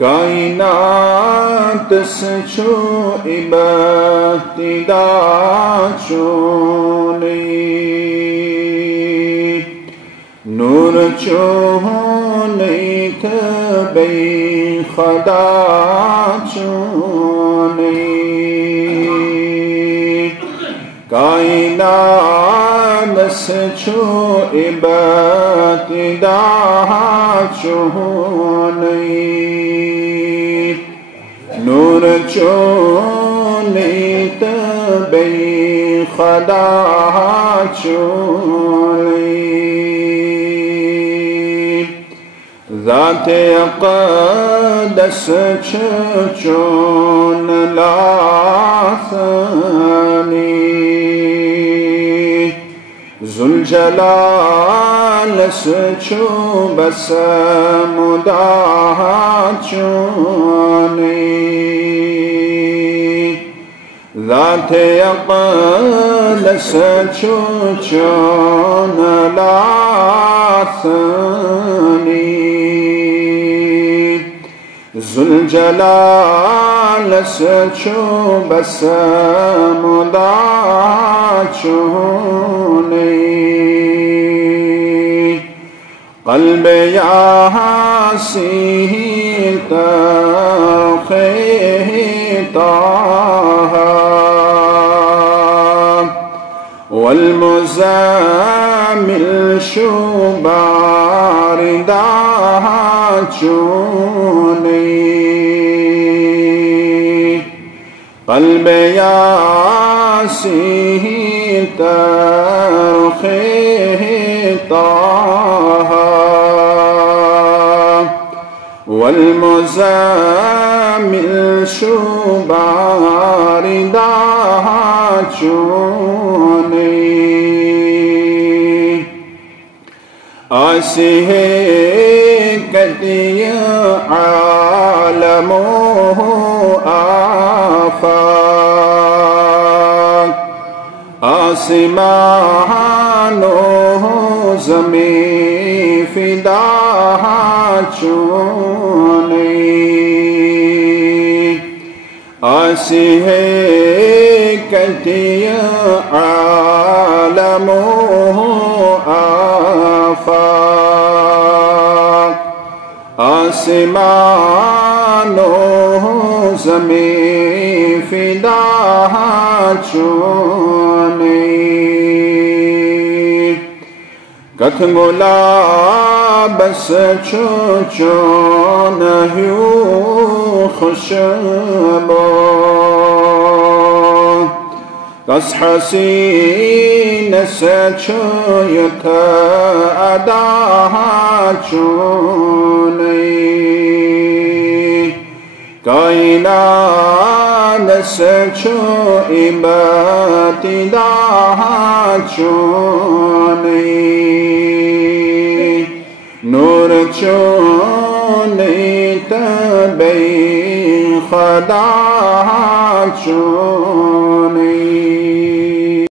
कायनात सचो इब्तिदा चोने नूर चोने तबे खदा चोने कायनात सचो इब्तिदा चोने नूर चोने तबे खदा चोने ज़ाते अक़दस चोन लासनी ज़ुलजलाल चो बस मुदा चोने ज़ाते अक़दस चोन लासनी ज़ुलजलाल चो बस मुदा चोने क़ल्ब यासी तरख़े ताहा वल मुज़म्मिल शुबारिदा चोने क़ल्ब यासी तरख़े ताहा वल मुज़म्मिल शुबारिदा चोने आसी है कदिया आलमो आफाक आसमानो ज़मीं फिदा चोने आसी है कदिया आलमो आफाक आसमानो ज़मीं फिदा चोने कथ गुलाबस चो चोन ह्यू खुशबो कस हसीन सचो यथ अदा चोने कायनात सचो इब्तिदा चोने नूर चोने तबे खदा चोने।